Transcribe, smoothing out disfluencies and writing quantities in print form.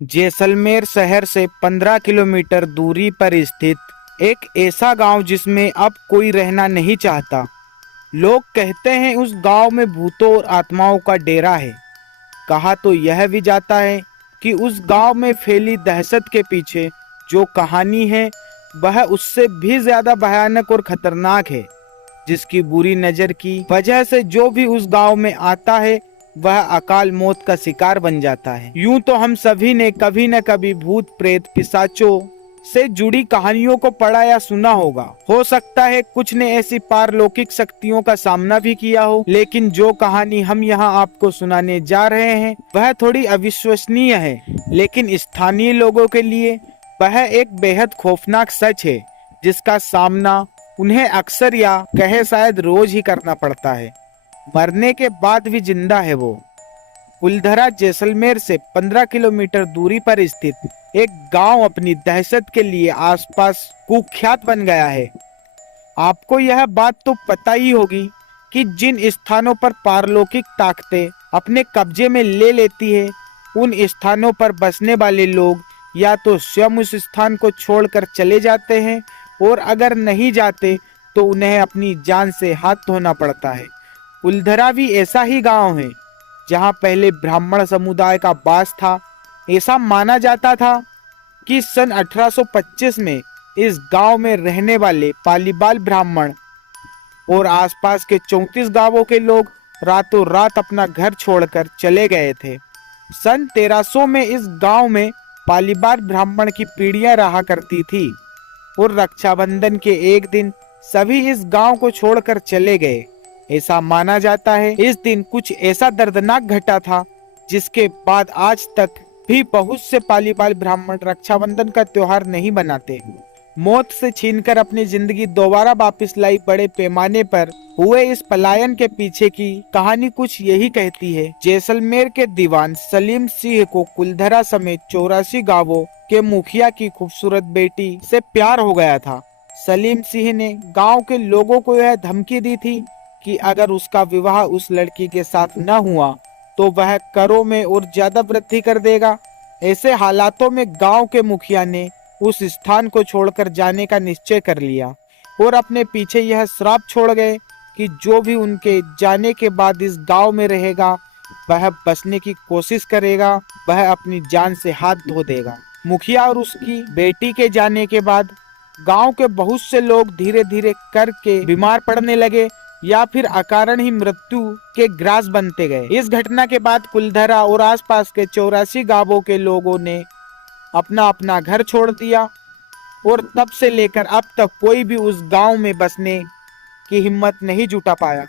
जैसलमेर शहर से 15 किलोमीटर दूरी पर स्थित एक ऐसा गांव जिसमें अब कोई रहना नहीं चाहता। लोग कहते हैं उस गांव में भूतों और आत्माओं का डेरा है। कहा तो यह भी जाता है कि उस गांव में फैली दहशत के पीछे जो कहानी है वह उससे भी ज्यादा भयानक और खतरनाक है, जिसकी बुरी नजर की वजह से जो भी उस गांव में आता है वह अकाल मौत का शिकार बन जाता है। यूं तो हम सभी ने कभी न कभी भूत प्रेत पिशाचों से जुड़ी कहानियों को पढ़ा या सुना होगा। हो सकता है कुछ ने ऐसी पारलौकिक शक्तियों का सामना भी किया हो, लेकिन जो कहानी हम यहाँ आपको सुनाने जा रहे हैं वह थोड़ी अविश्वसनीय है, लेकिन स्थानीय लोगों के लिए वह एक बेहद खौफनाक सच है जिसका सामना उन्हें अक्सर या कहे शायद रोज ही करना पड़ता है। मरने के बाद भी जिंदा है वो। कुलधरा जैसलमेर से 15 किलोमीटर दूरी पर स्थित एक गांव अपनी दहशत के लिए आसपास कुख्यात बन गया है। आपको यह बात तो पता ही होगी कि जिन स्थानों पर पारलौकिक ताकतें अपने कब्जे में ले लेती है उन स्थानों पर बसने वाले लोग या तो स्वयं उस स्थान को छोड़कर चले जाते हैं, और अगर नहीं जाते तो उन्हें अपनी जान से हाथ धोना पड़ता है। कुलधरा भी ऐसा ही गांव है जहां पहले ब्राह्मण समुदाय का वास था। ऐसा माना जाता था कि सन 1825 में इस गांव में रहने वाले पालीबाल ब्राह्मण और आसपास के 34 गांवों के लोग रातों रात अपना घर छोड़कर चले गए थे। सन 1300 में इस गांव में पालीबाल ब्राह्मण की पीढ़ियां रहा करती थी और रक्षाबंधन के एक दिन सभी इस गांव को छोड़कर चले गए। ऐसा माना जाता है इस दिन कुछ ऐसा दर्दनाक घटा था जिसके बाद आज तक भी बहुत से पालीबाल ब्राह्मण रक्षाबंधन का त्योहार नहीं मनाते। मौत से छीनकर अपनी जिंदगी दोबारा वापस लाई बड़े पैमाने पर हुए इस पलायन के पीछे की कहानी कुछ यही कहती है। जैसलमेर के दीवान सलीम सिंह को कुलधरा समेत 84 गांवों के मुखिया की खूबसूरत बेटी से प्यार हो गया था। सलीम सिंह ने गांव के लोगों को यह धमकी दी थी कि अगर उसका विवाह उस लड़की के साथ न हुआ तो वह करों में और ज्यादा वृद्धि कर देगा। ऐसे हालातों में गांव के मुखिया ने उस स्थान को छोड़कर जाने का निश्चय कर लिया और अपने पीछे यह श्राप छोड़ गए कि जो भी उनके जाने के बाद इस गांव में रहेगा वह बसने की कोशिश करेगा, वह अपनी जान से हाथ धो देगा। मुखिया और उसकी बेटी के जाने के बाद गांव के बहुत से लोग धीरे धीरे करके बीमार पड़ने लगे या फिर अकारण ही मृत्यु के ग्रास बनते गए। इस घटना के बाद कुलधरा और आसपास के 84 गांवों के लोगों ने अपना अपना घर छोड़ दिया और तब से लेकर अब तक कोई भी उस गांव में बसने की हिम्मत नहीं जुटा पाया।